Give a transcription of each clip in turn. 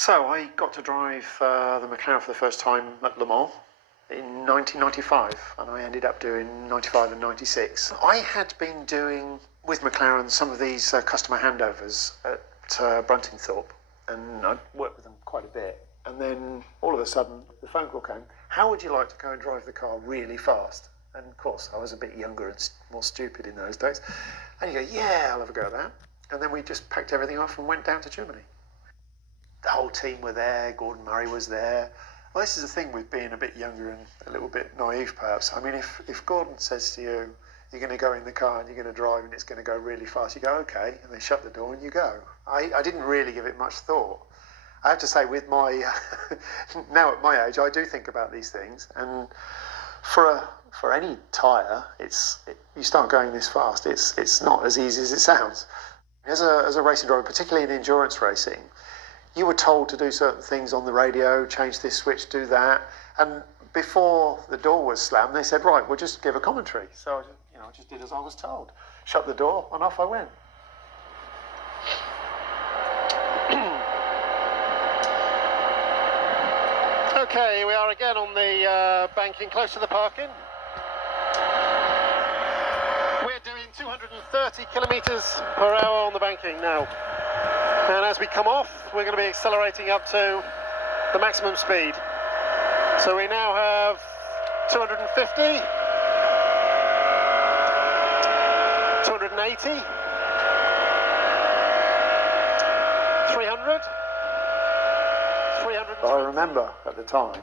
So I got to drive the McLaren for the first time at Le Mans in 1995, and I ended up doing 95 and 96. I had been doing with McLaren some of these customer handovers at Bruntingthorpe, and I'd worked with them quite a bit. And then all of a sudden the phone call came, how would you like to go and drive the car really fast? And of course I was a bit younger and more stupid in those days. And you go, yeah, I'll have a go at that. And then we just packed everything off and went down to Germany. The whole team were there, Gordon Murray was there. Well, this is the thing with being a bit younger and a little bit naive perhaps. I mean, if Gordon says to you, you're going to go in the car and you're going to drive and it's going to go really fast, you go, okay, and they shut the door and you go. I didn't really give it much thought. I have to say, with my, now at my age, I do think about these things, and for any tyre, you start going this fast, it's not as easy as it sounds. As a racing driver, particularly in endurance racing, you were told to do certain things on the radio, change this switch, do that, and before the door was slammed, they said, right, we'll just give a commentary. So I just did as I was told. Shut the door, and off I went. Okay, here we are again on the banking close to the parking. We're doing 230 kilometres per hour on the banking now. And as we come off, we're going to be accelerating up to the maximum speed. So we now have 250, 280, 300, 300. I remember at the time,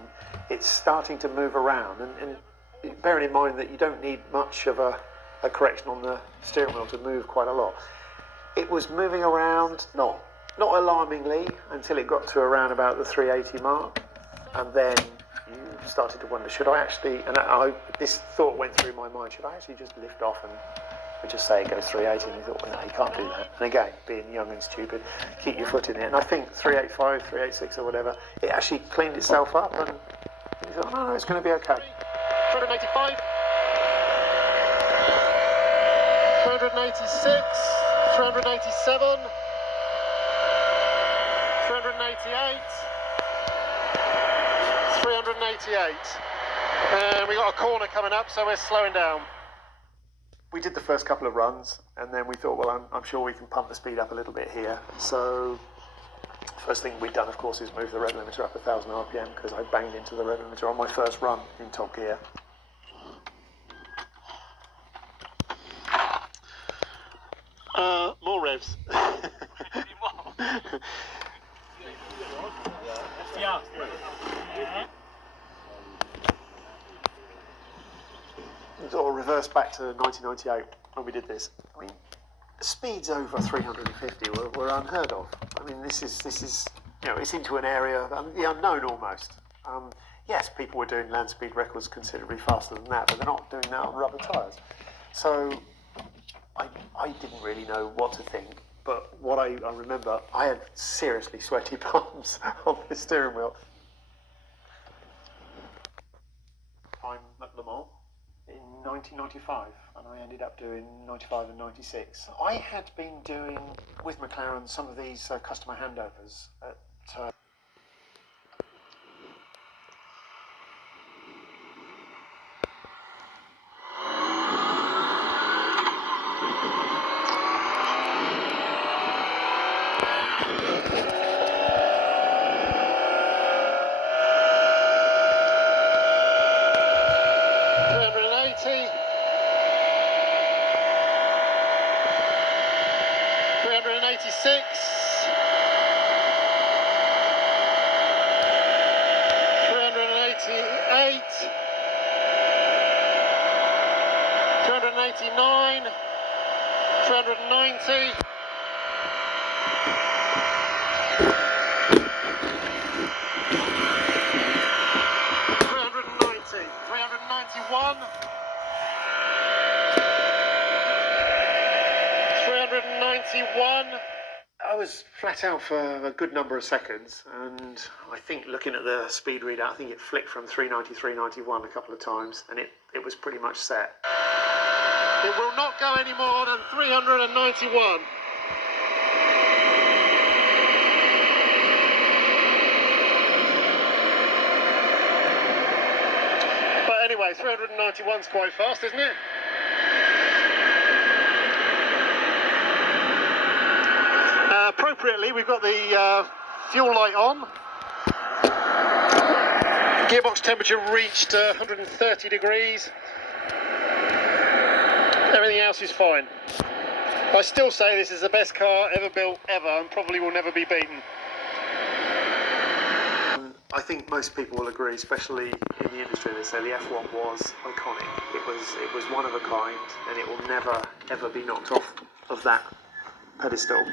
it's starting to move around, and bearing in mind that you don't need much of a correction on the steering wheel to move quite a lot. It was moving around, not alarmingly, until it got to around about the 380 mark, and then you started to wonder, should I actually, and this thought went through my mind, should I actually just lift off and we just say it goes 380? And you thought, well, no, you can't do that. And again, being young and stupid, keep your foot in it. And I think 385, 386 or whatever, it actually cleaned itself up, and you thought, no, it's going to be okay. 385, 386, 387, 388, 388, and we got a corner coming up, so we're slowing down. We did the first couple of runs, and then we thought, well, I'm sure we can pump the speed up a little bit here. So first thing we'd done, of course, is move the rev limiter up 1,000 RPM, because I banged into the rev limiter on my first run in top gear. More revs. Sort of reverse back to 1998 when we did this. I mean, speeds over 350 were unheard of. I mean, this is it's into an area, the unknown almost. Yes, people were doing land speed records considerably faster than that, but they're not doing that on rubber tyres. So I didn't really know what to think, but what I remember, I had seriously sweaty palms on the steering wheel. I'm at Le Mans in 1995, and I ended up doing 95 and 96. I had been doing with McLaren some of these customer handovers at I was flat out for a good number of seconds, and I think looking at the speed readout, I think it flicked from 390, 391 a couple of times, and it was pretty much set. It will not go any more than 391. anyway, 391's quite fast, isn't it? Appropriately, we've got the fuel light on. Gearbox temperature reached 130 degrees. Everything else is fine. I still say this is the best car ever built, ever, and probably will never be beaten. I think most people will agree, especially in the industry, they say the F1 was iconic. It was one of a kind, and it will never, ever be knocked off of that pedestal.